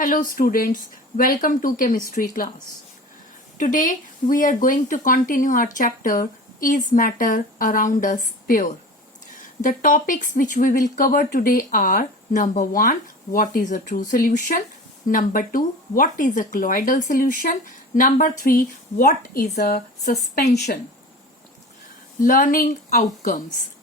Hello students, welcome to chemistry class. Today we are going to continue our chapter Is Matter Around Us Pure? The topics which we will cover today are number 1, what is a true solution? Number 2, what is a colloidal solution? Number 3, what is a suspension? Learning outcomes.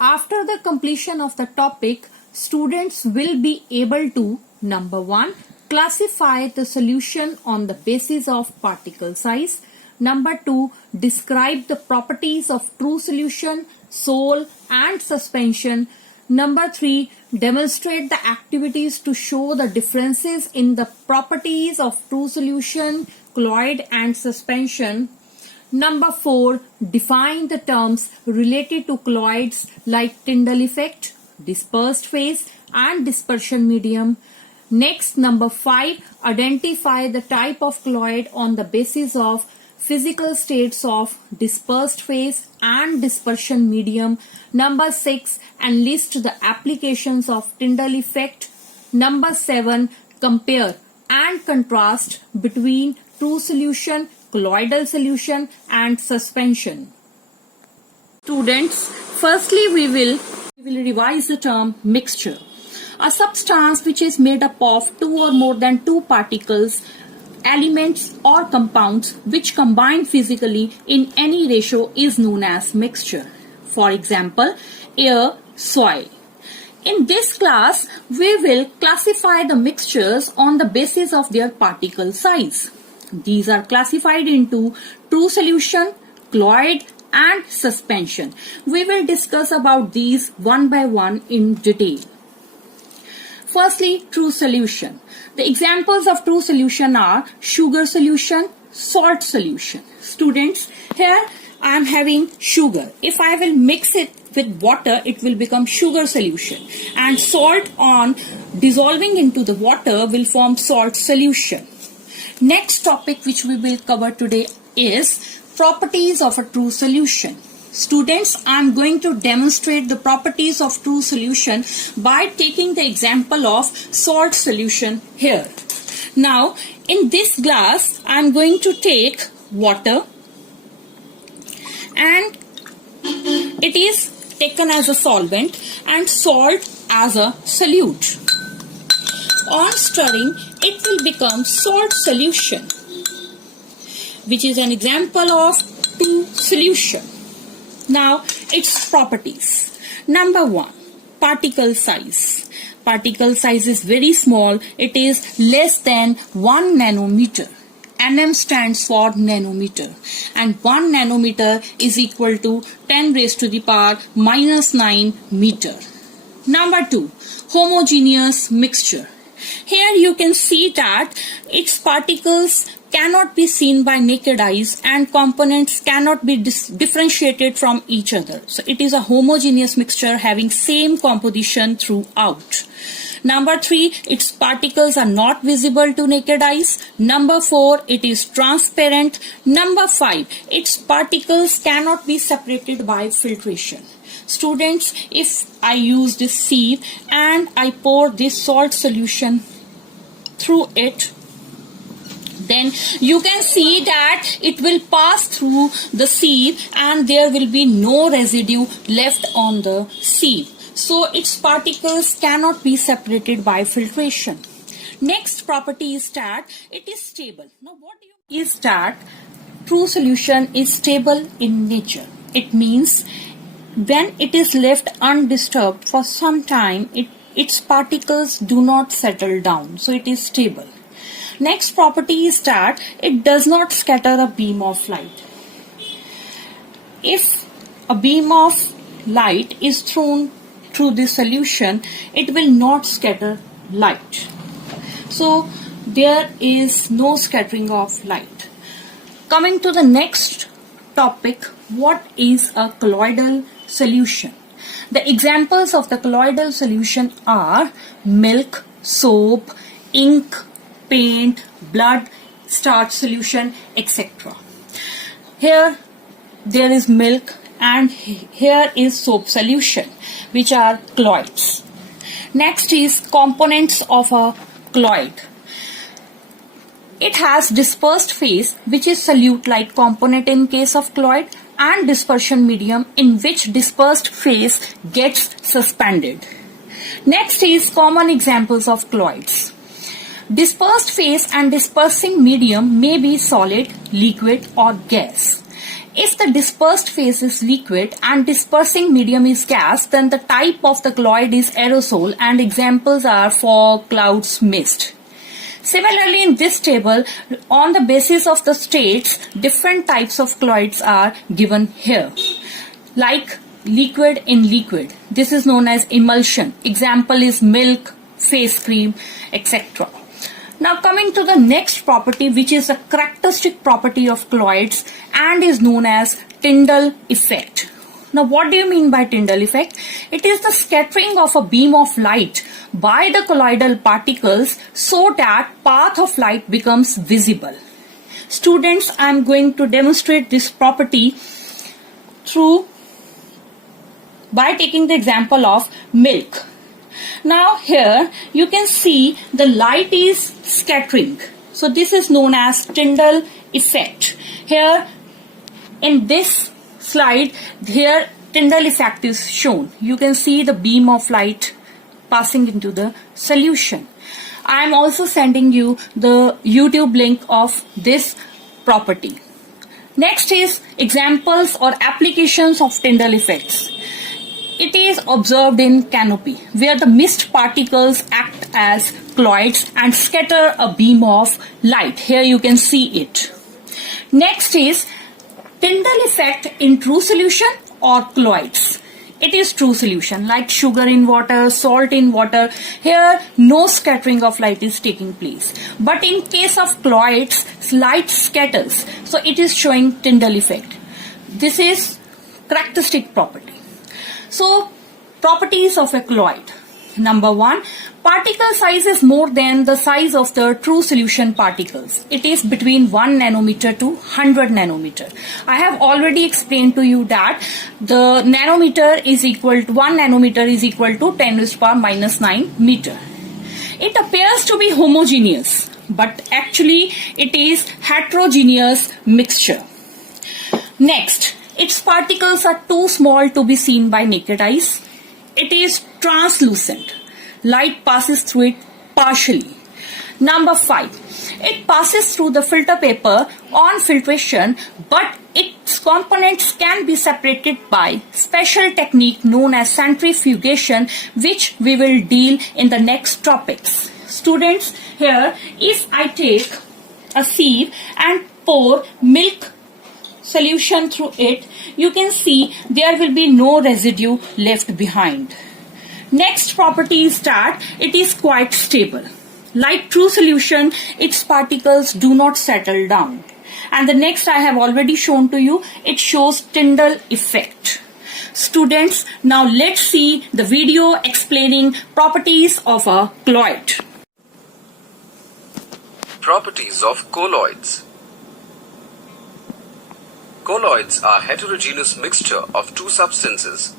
After the completion of the topic, students will be able to number 1, classify the solution on the basis of particle size. Number 2, describe the properties of true solution, sol and suspension. Number 3, demonstrate the activities to show the differences in the properties of true solution, colloid and suspension. Number 4, define the terms related to colloids like Tyndall effect, dispersed phase and dispersion medium. Next, number 5, identify the type of colloid on the basis of physical states of dispersed phase and dispersion medium. Number 6, enlist the applications of Tyndall effect. Number 7, compare and contrast between true solution, colloidal solution and suspension. Students, firstly we will revise the term mixture. A substance which is made up of two or more than two particles, elements or compounds which combine physically in any ratio is known as mixture. For example, air, soil. In this class, we will classify the mixtures on the basis of their particle size. These are classified into true solution, colloid and suspension. We will discuss about these one by one in detail. Firstly, true solution. The examples of true solution are sugar solution, salt solution. Students, here I am having sugar. If I will mix it with water, it will become sugar solution. And salt on dissolving into the water will form salt solution. Next topic which we will cover today is properties of a true solution. Students, I am going to demonstrate the properties of true solution by taking the example of salt solution here. Now, in this glass, I am going to take water and it is taken as a solvent and salt as a solute. On stirring, it will become salt solution, which is an example of true solution. Now, its properties. Number 1, particle size. Particle size is very small. It is less than 1 nanometer. NM stands for nanometer. And 1 nanometer is equal to 10 raised to the power minus 9 meter. Number 2, homogeneous mixture. Here you can see that its particles cannot be seen by naked eyes and components cannot be differentiated from each other. So it is a homogeneous mixture having same composition throughout. Number 3, its particles are not visible to naked eyes. Number 4, it is transparent. Number 5, its particles cannot be separated by filtration. Students, if I use this sieve and I pour this salt solution through it, then you can see that it will pass through the sieve and there will be no residue left on the sieve. So its particles cannot be separated by filtration. Next property is that it is stable. Now what do you is that true solution is stable in nature. It means when it is left undisturbed for some time, its particles do not settle down. So it is stable. Next property is that it does not scatter a beam of light. If a beam of light is thrown through the solution, it will not scatter light. So there is no scattering of light. Coming to the next topic, what is a colloidal solution? The examples of the colloidal solution are milk, soap, ink, paint, blood, starch solution, etc. Here there is milk and here is soap solution, which are colloids. Next is components of a colloid. It has dispersed phase, which is solute-like component in case of colloid, and dispersion medium in which dispersed phase gets suspended. Next is common examples of colloids. Dispersed phase and dispersing medium may be solid, liquid or gas. If the dispersed phase is liquid and dispersing medium is gas, then the type of the colloid is aerosol, and examples are fog, clouds, mist. Similarly, in this table, on the basis of the states, different types of colloids are given here. Like liquid in liquid. This is known as emulsion. Example is milk, face cream, etc. Now coming to the next property, which is a characteristic property of colloids and is known as Tyndall effect. Now what do you mean by Tyndall effect? It is the scattering of a beam of light by the colloidal particles so that path of light becomes visible. Students, I am going to demonstrate this property by taking the example of milk. Now here you can see the light is scattering. So this is known as Tyndall effect. Here in this slide, here Tyndall effect is shown. You can see the beam of light passing into the solution. I am also sending you the YouTube link of this property. Next is examples or applications of Tyndall effects. It is observed in canopy, where the mist particles act as colloids and scatter a beam of light. Here you can see it. Next is Tyndall effect in true solution or colloids. It is true solution, like sugar in water, salt in water. Here no scattering of light is taking place. But in case of colloids, light scatters. So it is showing Tyndall effect. This is characteristic property. So properties of a colloid. Number 1, particle size is more than the size of the true solution particles. It is between 1 nanometer to 100 nanometer. I have already explained to you that the nanometer is equal to 1 nanometer is equal to 10 raised to power minus 9 meter. It appears to be homogeneous, but actually it is heterogeneous mixture. Next, its particles are too small to be seen by naked eyes. It is translucent. Light passes through it partially. Number 5. It passes through the filter paper on filtration, but its components can be separated by special technique known as centrifugation, which we will deal in the next topics. Students, here if I take a sieve and pour milk solution through it, you can see there will be no residue left behind. Next property is that it is quite stable. Like true solution, its particles do not settle down. And the next I have already shown to you, it shows Tyndall effect. Students, now let's see the video explaining properties of a colloid. Properties of colloids. Colloids are heterogeneous mixture of two substances,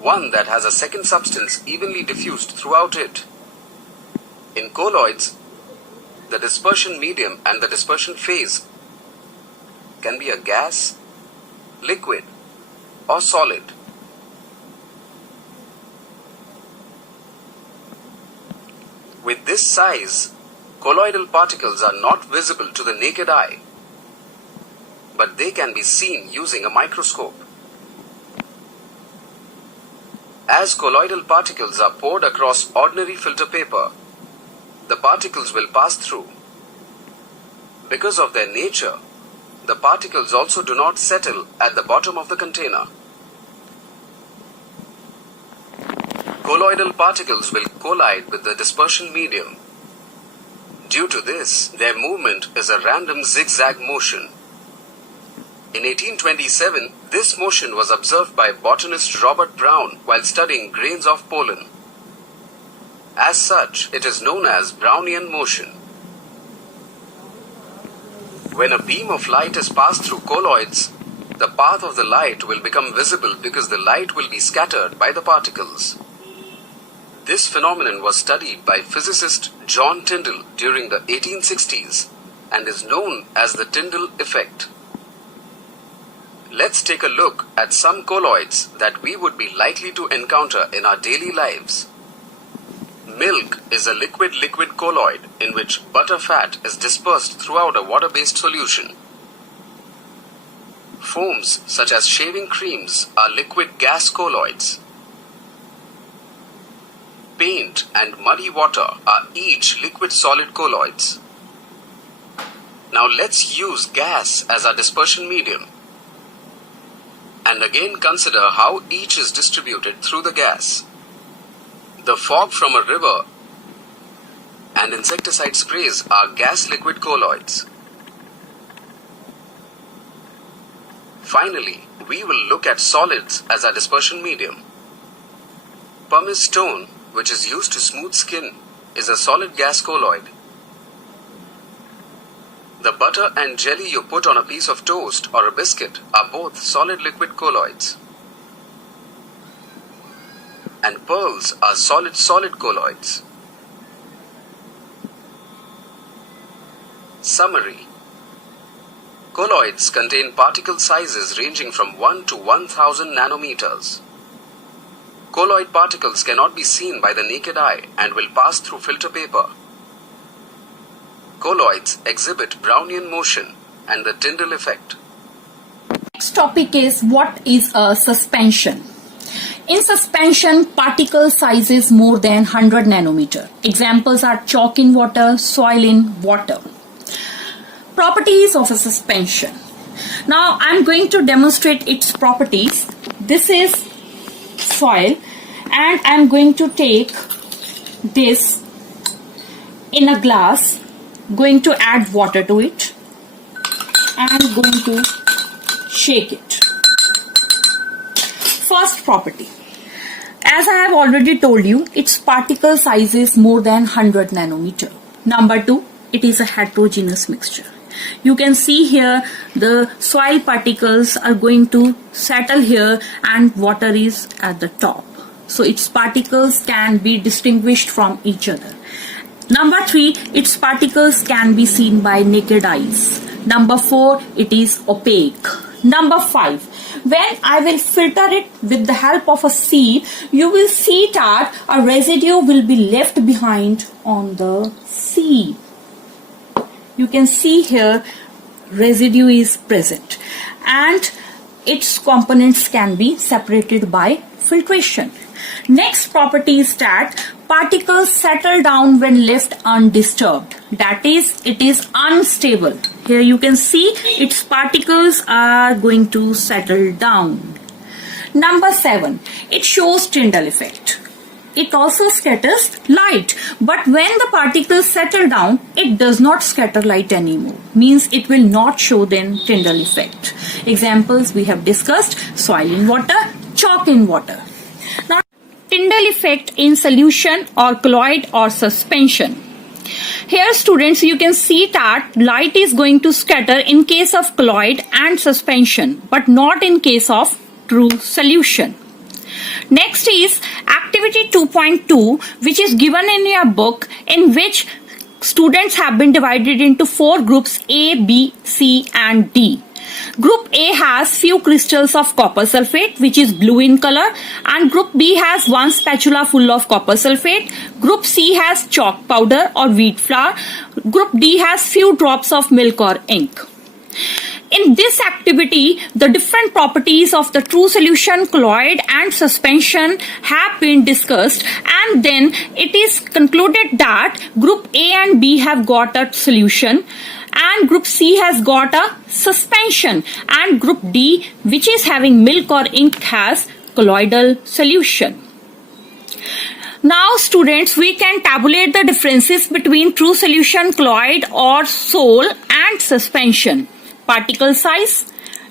one that has a second substance evenly diffused throughout it. In colloids, the dispersion medium and the dispersion phase can be a gas, liquid, or solid. With this size, colloidal particles are not visible to the naked eye, but they can be seen using a microscope. As colloidal particles are poured across ordinary filter paper, the particles will pass through. Because of their nature, the particles also do not settle at the bottom of the container. Colloidal particles will collide with the dispersion medium. Due to this, their movement is a random zigzag motion. In 1827, this motion was observed by botanist Robert Brown while studying grains of pollen. As such, it is known as Brownian motion. When a beam of light is passed through colloids, the path of the light will become visible because the light will be scattered by the particles. This phenomenon was studied by physicist John Tyndall during the 1860s and is known as the Tyndall effect. Let's take a look at some colloids that we would be likely to encounter in our daily lives. Milk is a liquid colloid in which butter fat is dispersed throughout a water-based solution. Foams such as shaving creams are liquid gas colloids. Paint and muddy water are each liquid solid colloids. Now let's use gas as our dispersion medium and again consider how each is distributed through the gas. The fog from a river and insecticide sprays are gas liquid colloids. Finally, we will look at solids as our dispersion medium. Pumice stone, which is used to smooth skin, is a solid gas colloid. The butter and jelly you put on a piece of toast or a biscuit are both solid liquid colloids. And pearls are solid colloids. Summary: colloids contain particle sizes ranging from 1 to 1000 nanometers. Colloid particles cannot be seen by the naked eye and will pass through filter paper. Colloids exhibit Brownian motion and the Tyndall effect. Next topic is, what is a suspension? In suspension, particle size is more than 100 nanometer. Examples are chalk in water, soil in water. Properties of a suspension. Now I am going to demonstrate its properties. This is soil and I am going to take this in a glass, going to add water to it and going to shake it. First property, as I have already told you, its particle size is more than 100 nanometer. Number 2, it is a heterogeneous mixture. You can see here the soil particles are going to settle here and water is at the top. So its particles can be distinguished from each other. Number 3, its particles can be seen by naked eyes. Number 4, it is opaque. Number 5, when I will filter it with the help of a sieve, you will see that a residue will be left behind on the sieve. You can see here residue is present and its components can be separated by filtration. Next property is that particles settle down when left undisturbed. That is, it is unstable. Here you can see its particles are going to settle down. Number 7, it shows Tyndall effect. It also scatters light, but when the particles settle down, it does not scatter light anymore. Means it will not show then Tyndall effect. Examples we have discussed: soil in water, chalk in water. Now, Tyndall effect in solution or colloid or suspension. Here students, you can see that light is going to scatter in case of colloid and suspension, but not in case of true solution. Next is activity 2.2, which is given in your book, in which students have been divided into 4 groups A, B, C and D. Group A has few crystals of copper sulfate, which is blue in color, and group B has 1 spatula full of copper sulfate. Group C has chalk powder or wheat flour. Group D has few drops of milk or ink. In this activity, the different properties of the true solution, colloid and suspension have been discussed, and then it is concluded that group A and B have got a solution and group C has got a suspension, and group D, which is having milk or ink, has colloidal solution. Now students, we can tabulate the differences between true solution, colloid or sol and suspension. Particle size: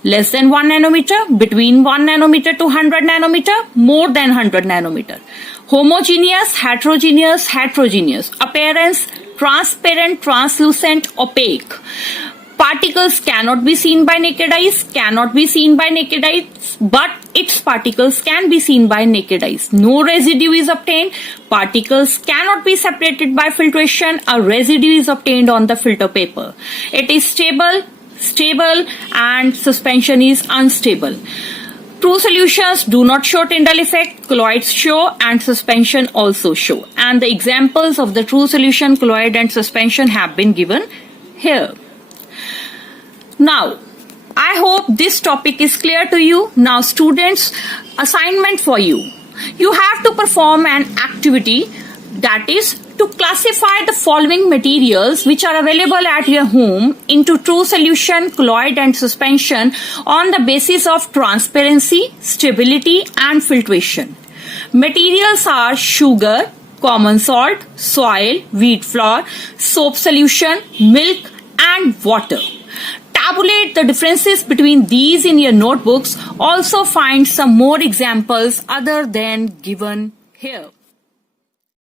less than 1 nanometer, between 1 nanometer to 100 nanometer, more than 100 nanometer. Homogeneous, heterogeneous, heterogeneous. Appearance: transparent, translucent, opaque. Particles cannot be seen by naked eyes, but its particles can be seen by naked eyes. No residue is obtained. Particles cannot be separated by filtration. A residue is obtained on the filter paper. It is stable, and suspension is unstable. True solutions do not show Tyndall effect. Colloids show and suspension also show. And the examples of the true solution, colloid and suspension have been given here. Now, I hope this topic is clear to you. Now, students, assignment for you. You have to perform an activity, that is to classify the following materials which are available at your home into true solution, colloid and suspension on the basis of transparency, stability and filtration. Materials are sugar, common salt, soil, wheat flour, soap solution, milk and water. Tabulate the differences between these in your notebooks. Also find some more examples other than given here.